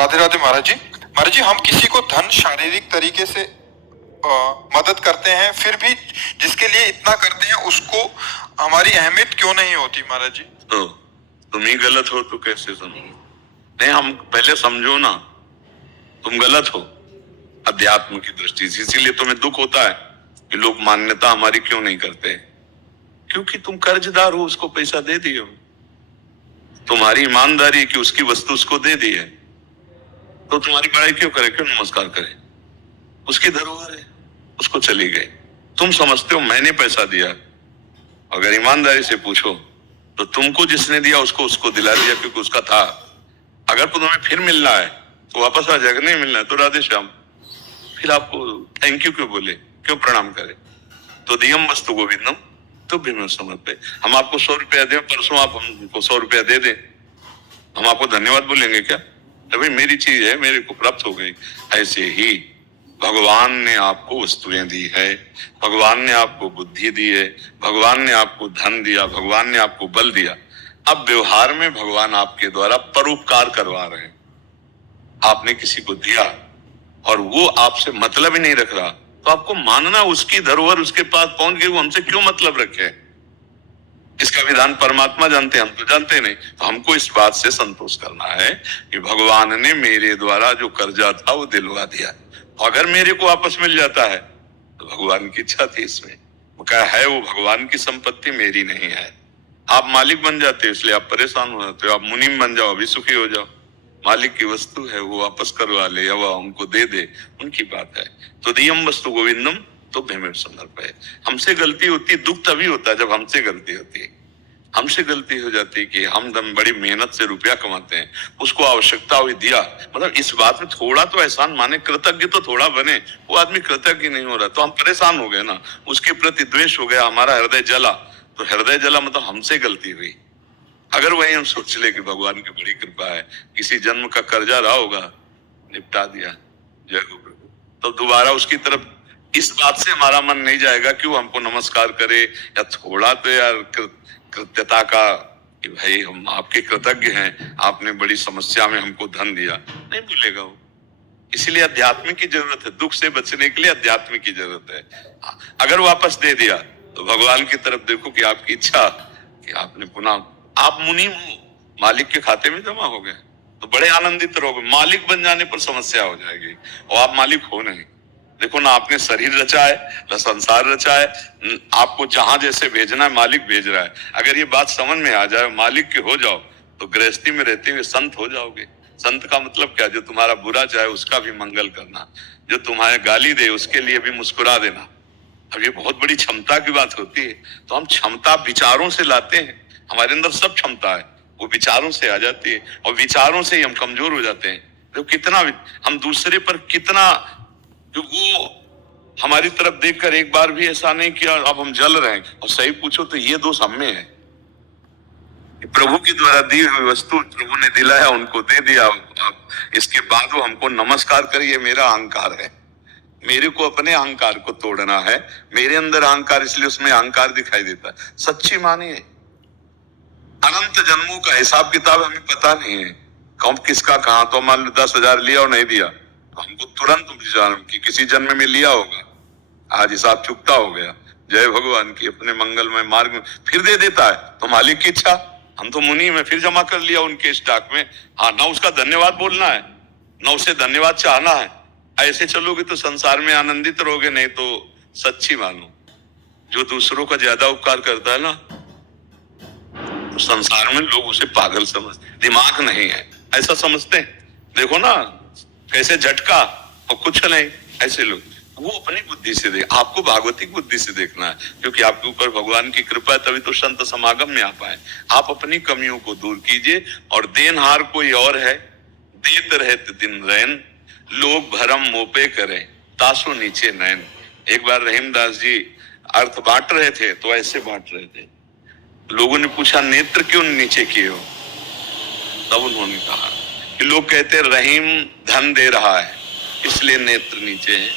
राधे राधे महाराज जी। महाराज जी, हम किसी को धन शारीरिक तरीके से मदद करते हैं, फिर भी जिसके लिए इतना करते हैं उसको हमारी अहमियत क्यों नहीं होती महाराज जी? तो तुम ही गलत हो तो कैसे समझो? नहीं, हम पहले समझो ना, तुम गलत हो अध्यात्म की दृष्टि से, इसीलिए तुम्हें दुख होता है कि लोग मान्यता हमारी क्यों नहीं करते। क्योंकि तुम कर्जदार हो, उसको पैसा दे दिए हो। तुम्हारी ईमानदारी कि उसकी वस्तु उसको दे दी है, तो तुम्हारी बड़ाई क्यों करे, क्यों नमस्कार करे? उसकी धरोहर है, उसको चली गई। तुम समझते हो मैंने पैसा दिया, अगर ईमानदारी से पूछो तो तुमको जिसने दिया उसको उसको दिला दिया क्योंकि उसका था। अगर तुम्हें फिर मिलना है तो वापस आ जाएगा, नहीं मिलना है तो राधे श्याम। फिर आपको थैंक यू क्यों बोले, क्यों प्रणाम करे? तो दियम वस्तु गोविंदम तो भी समर्पे। हम आपको 100 रुपया दें, परसों आप हमको 100 रुपया दे दें, हम आपको धन्यवाद बोलेंगे क्या? अभी मेरी चीज है, मेरे को प्राप्त हो गई। ऐसे ही भगवान ने आपको वस्तुएं दी है, भगवान ने आपको बुद्धि दी है, भगवान ने आपको धन दिया, भगवान ने आपको बल दिया। अब व्यवहार में भगवान आपके द्वारा परोपकार करवा रहे हैं। आपने किसी को दिया और वो आपसे मतलब ही नहीं रख रहा, तो आपको मानना उसकी धरोहर उसके पास पहुंच गई, वो हमसे क्यों मतलब रखे? इसका विधान परमात्मा जानते हैं, हम तो जानते नहीं। तो हमको इस बात से संतोष करना है कि भगवान ने मेरे द्वारा जो कर्जा था वो दिलवा दिया। अगर मेरे को वापस मिल जाता है तो भगवान की इच्छा थी इसमें। वो कहा है वो भगवान की संपत्ति, मेरी नहीं है। आप मालिक बन जाते हो इसलिए आप परेशान हो जाते हो। आप मुनीम बन जाओ, अभी सुखी हो जाओ। मालिक की वस्तु है, वो वापस करवा ले या वह हमको दे दे, उनकी बात है। तो दियम वस्तु गोविंदम तो भैमेव समर्पये। हमसे गलती होती, दुख तभी होता है जब हमसे गलती होती है। हमसे गलती हो जाती है कि हम दम बड़ी मेहनत से रुपया कमाते हैं, उसको आवश्यकता हुई दिया। मतलब इस बात में थोड़ा तो एहसान माने, कृतज्ञ तो थोड़ा बने। वो आदमी कृतज्ञ नहीं हो रहा तो हम परेशान हो गए ना, उसके प्रति द्वेष हो गया, हमारा हृदय जला। तो हृदय जला मतलब हमसे गलती हुई। अगर वही हम सोच ले कि भगवान की बड़ी कृपा है, किसी जन्म का कर्जा रहा होगा, निपटा दिया, जय गुरु प्रभु, तो दोबारा उसकी तरफ इस बात से हमारा मन नहीं जाएगा कि वो हमको नमस्कार करे, या थोड़ा तो यार कृत्यता का कि भाई हम आपके कृतज्ञ हैं, आपने बड़ी समस्या में हमको धन दिया, नहीं भूलेगा वो। इसीलिए अध्यात्म की जरूरत है, दुख से बचने के लिए अध्यात्म की जरूरत है। अगर वापस दे दिया तो भगवान की तरफ देखो कि आपकी इच्छा कि आपने पुनः, आप मुनीम हो, मालिक के खाते में जमा हो गए तो बड़े आनंदित रहोगे। मालिक बन जाने पर समस्या हो जाएगी, और आप मालिक हो नहीं। देखो ना, आपने शरीर रचा है, ना संसार रचा है, आपको जहां जैसे भेजना है मालिक भेज रहा है। अगर ये बात समझ में आ जाए, मालिक के हो जाओ, तो गृहस्थी में रहते हुए संत हो जाओगे। संत का मतलब क्या? जो तुम्हारा बुरा चाहे उसका भी मंगल करना, जो तुम्हारे गाली दे उसके लिए भी मुस्कुरा देना। अब ये बहुत बड़ी क्षमता की बात होती है। तो हम क्षमता विचारों से लाते हैं, हमारे अंदर सब क्षमता है, वो विचारों से आ जाती है, और विचारों से ही हम कमजोर हो जाते हैं। तो कितना हम दूसरे पर कितना, जो वो हमारी तरफ देखकर एक बार भी ऐसा नहीं किया, अब हम जल रहे हैं। और सही पूछो तो ये दोष हमें है। प्रभु के द्वारा दी हुई वस्तु प्रभु ने दिलाया, उनको दे दिया। अब इसके बाद वो हमको नमस्कार करिए, मेरा अहंकार है, मेरे को अपने अहंकार को तोड़ना है। मेरे अंदर अहंकार, इसलिए उसमें अहंकार दिखाई देता है। सच्ची मानिए, अनंत जन्मों का हिसाब किताब हमें पता नहीं है, कौन किसका कहां। तो मान लो 10,000 लिया और नहीं दिया, तो हमको तुरंत विचार कि किसी जन्म में लिया होगा, आज हिसाब चुकता हो गया। जय भगवान की अपने मंगलमय मार्ग में फिर दे देता है, तो मालिक की इच्छा। हम तो मुनि में फिर जमा कर लिया उनके स्टॉक में। हाँ, ना उसका धन्यवाद बोलना है, ना उसे धन्यवाद चाहना है। ऐसे चलोगे तो संसार में आनंदित रहोगे, नहीं तो सच्ची मानो, जो दूसरों का ज्यादा उपकार करता है ना, तो संसार में लोग उसे पागल समझते, दिमाग नहीं है ऐसा समझते हैं। देखो ना कैसे झटका और कुछ नहीं, ऐसे लोग। वो अपनी बुद्धि से देख, आपको भागवतिक बुद्धि से देखना है, क्योंकि आपके ऊपर भगवान की कृपा है, तभी तो संत समागम में आ पाए। आप अपनी कमियों को दूर कीजिए, और देनहार कोई और है, देत रहते दिन रैन, लोग भरम मोपे करें, तासो नीचे नैन। एक बार रहीमदास जी अर्थ बांट रहे थे, तो ऐसे बांट रहे थे। लोगों ने पूछा नेत्र क्यों नीचे किए हो? तब उन्होंने कहा कि लोग कहते रहीम धन दे रहा है इसलिए नेत्र नीचे हैं,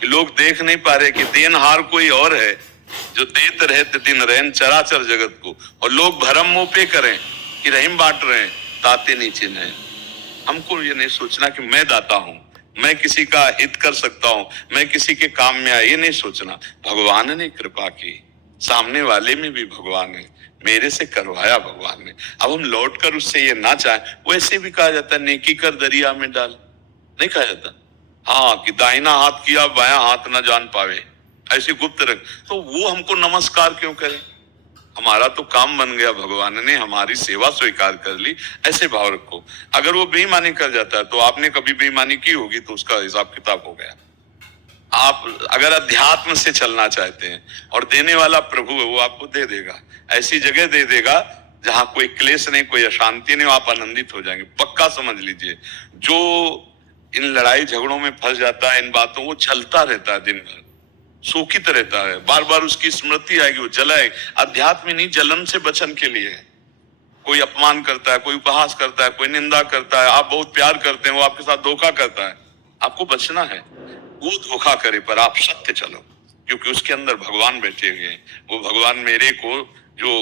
कि लोग देख नहीं पा रहे कि देनहार कोई और है, जो देते रहते दिन रैन चराचर जगत को, और लोग भरम मुंह पे करें कि रहीम बांट रहे हैं, ताते नीचे नहीं। हमको ये नहीं सोचना कि मैं दाता हूं, मैं किसी का हित कर सकता हूं, मैं किसी के काम में आया, ये नहीं सोचना। भगवान ने कृपा की, सामने वाले में भी भगवान है, मेरे से करवाया भगवान ने। अब हम लौट कर उससे ये ना चाहें, वैसे भी कहा जाता है नेकी कर दरिया में डाल, नहीं कहा जाता? हाँ, कि दाहिना हाथ किया बायां हाथ ना जान पावे, ऐसी गुप्त रख। तो वो हमको नमस्कार क्यों करें? हमारा तो काम बन गया, भगवान ने हमारी सेवा स्वीकार कर ली, ऐसे भाव रखो। अगर वो बेईमानी कर जाता है तो आपने कभी बेईमानी की होगी तो उसका हिसाब किताब हो गया। आप अगर अध्यात्म से चलना चाहते हैं और देने वाला प्रभु है, वो आपको दे देगा, ऐसी जगह दे देगा जहां कोई क्लेश नहीं, कोई अशांति नहीं, आप आनंदित हो जाएंगे, पक्का समझ लीजिए। जो इन लड़ाई झगड़ों में फंस जाता है, इन बातों वो चलता रहता है, दिन भर शोकित रहता है, बार बार उसकी स्मृति आएगी, वो जलाएगी। अध्यात्म नहीं, जलन से बचन के लिए है। कोई अपमान करता है, कोई उपहास करता है, कोई निंदा करता है, आप बहुत प्यार करते हैं, वो आपके साथ धोखा करता है, आपको बचना है। वो धोखा करे पर आप सत्य चलो, क्योंकि उसके अंदर भगवान बैठे हुए हैं। वो भगवान मेरे को जो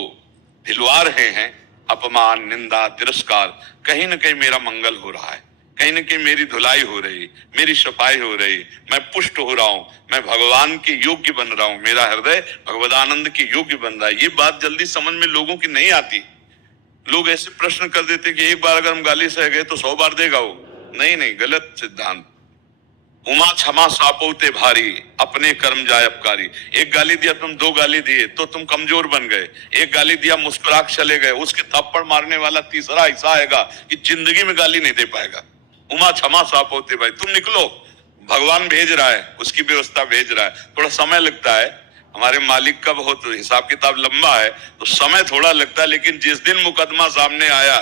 दिलवा रहे हैं, अपमान, निंदा, तिरस्कार, कहीं ना कहीं मेरा मंगल हो रहा है, कहीं ना कहीं मेरी धुलाई हो रही, मेरी सफाई हो रही, मैं पुष्ट हो रहा हूं, मैं भगवान के योग्य बन रहा हूं, मेरा हृदय भगवदानंद के योग्य बन रहा है। ये बात जल्दी समझ में लोगों की नहीं आती। लोग ऐसे प्रश्न कर देते कि एक बार अगर हम गाली सह गए तो 100 बार देगा वो। नहीं नहीं, गलत सिद्धांत। उमा क्षमा सापोते भारी, अपने कर्म जाय अपकारी। एक गाली दिया, तुम 2 गाली दिए तो तुम कमजोर बन गए। एक गाली दिया, मुस्कुरा चले गए, उसके थप्पड़ मारने वाला तीसरा ऐसा आएगा कि जिंदगी में गाली नहीं दे पाएगा। उमा क्षमा सापोते भाई, तुम निकलो, भगवान भेज रहा है, उसकी व्यवस्था भेज रहा है। थोड़ा समय लगता है, हमारे मालिक का बहुत हिसाब किताब लंबा है, तो समय थोड़ा लगता है, लेकिन जिस दिन मुकदमा सामने आया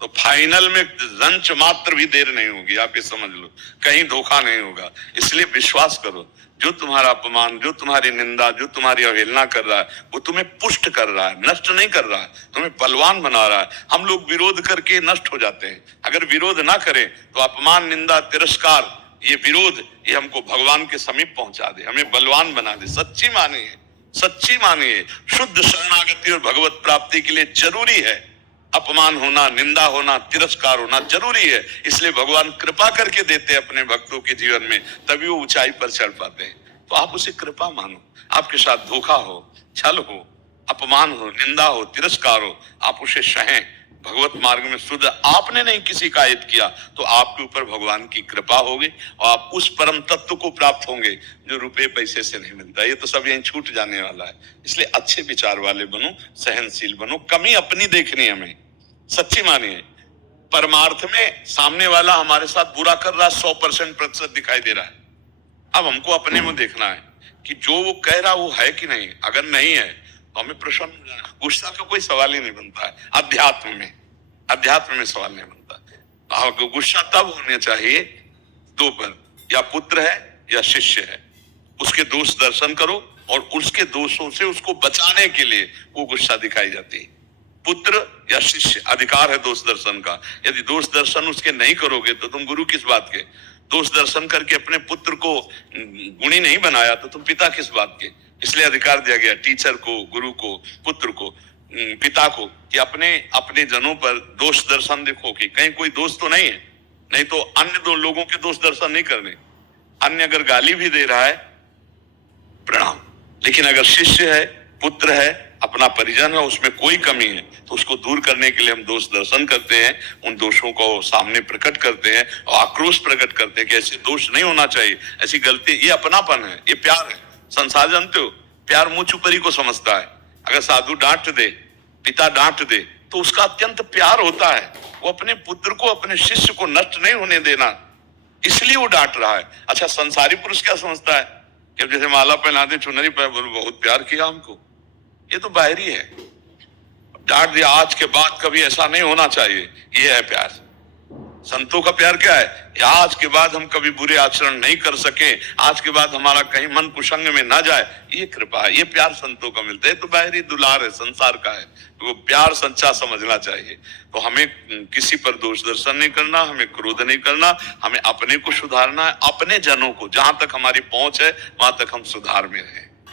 तो फाइनल में रंच मात्र भी देर नहीं होगी, आप ये समझ लो, कहीं धोखा नहीं होगा। इसलिए विश्वास करो, जो तुम्हारा अपमान, जो तुम्हारी निंदा, जो तुम्हारी अवहेलना कर रहा है, वो तुम्हें पुष्ट कर रहा है, नष्ट नहीं कर रहा है, तुम्हें बलवान बना रहा है। हम लोग विरोध करके नष्ट हो जाते हैं। अगर विरोध ना करें तो अपमान, निंदा, तिरस्कार, ये विरोध, ये हमको भगवान के समीप पहुंचा दे, हमें बलवान बना दे। सच्ची मानिए, सच्ची मानिए, शुद्ध शरणागति और भगवत प्राप्ति के लिए जरूरी है अपमान होना, निंदा होना, तिरस्कार होना जरूरी है। इसलिए भगवान कृपा करके देते हैं अपने भक्तों के जीवन में, तभी वो ऊंचाई पर चढ़ पाते हैं। तो आप उसे कृपा मानो। आपके साथ धोखा हो, छल हो, अपमान हो, निंदा हो, तिरस्कार हो, आप उसे सहें। भगवत मार्ग में शुद्ध आपने नहीं किसी का हित किया तो आपके ऊपर भगवान की कृपा होगी और आप उस परम तत्व को प्राप्त होंगे जो रुपए पैसे से नहीं मिलता। ये तो सब यहीं छूट जाने वाला है। इसलिए अच्छे विचार वाले बनो, सहनशील बनो, कमी अपनी देखनी है हमें। सच्ची मानिए, परमार्थ में सामने वाला हमारे साथ बुरा कर रहा है, 100% प्रतिशत दिखाई दे रहा है। अब हमको अपने में देखना है कि जो वो कह रहा वो है कि नहीं। अगर नहीं है तो हमें प्रसन्न हो जाना, गुस्सा का कोई सवाल ही नहीं बनता है। अध्यात्म में सवाल नहीं बनता। गुस्सा तब होने चाहिए 2 पर, या पुत्र है या शिष्य है, उसके दोष दर्शन करो और उसके दोषों से उसको बचाने के लिए वो गुस्सा दिखाई जाती है। पुत्र या शिष्य, अधिकार है दोष दर्शन का। यदि दोष दर्शन उसके नहीं करोगे तो तुम गुरु किस बात के? दोष दर्शन करके अपने पुत्र को गुणी नहीं बनाया तो तुम पिता किस बात के? इसलिए अधिकार दिया गया टीचर को, गुरु को, पुत्र को, पिता को, कि अपने जनों पर दोष दर्शन देखो कि कहीं कोई दोष तो नहीं है। नहीं तो अन्य 2 लोगों के दोष दर्शन नहीं करने। अन्य अगर गाली भी दे रहा है, प्रणाम, लेकिन अगर शिष्य है, पुत्र है, अपना परिजन है, उसमें कोई कमी है तो उसको दूर करने के लिए हम दोष दर्शन करते हैं, उन दोषों को सामने प्रकट करते हैं और आक्रोश प्रकट करते हैं कि ऐसे दोष नहीं होना चाहिए, ऐसी गलती। ये अपनापन है, ये प्यार है। संसार जानते हो, प्यार मुंह चुपरी को समझता है। अगर साधु डांट दे, पिता डांट दे तो उसका अत्यंत प्यार होता है। वो अपने पुत्र को, अपने शिष्य को नष्ट नहीं होने देना, इसलिए वो डांट रहा है। अच्छा, संसारी पुरुष क्या समझता है कि जैसे माला पहना दे, चुनरी पहना, बहुत प्यार किया हमको, ये तो बाहरी है। डांट दिया, आज के बाद कभी ऐसा नहीं होना चाहिए, ये है प्यार। संतों का प्यार क्या है? आज के बाद हम कभी बुरे आचरण नहीं कर सके, आज के बाद हमारा कहीं मन कुसंग में ना जाए, ये कृपा है, ये प्यार संतों का मिलता है। तो बाहरी दुलार है, संसार का है, तो वो प्यार सच्चा समझना चाहिए। तो हमें किसी पर दोष दर्शन नहीं करना, हमें क्रोध नहीं करना, हमें अपने को सुधारना है, अपने जनों को जहां तक हमारी पहुंच है वहां तक हम सुधार में रहें।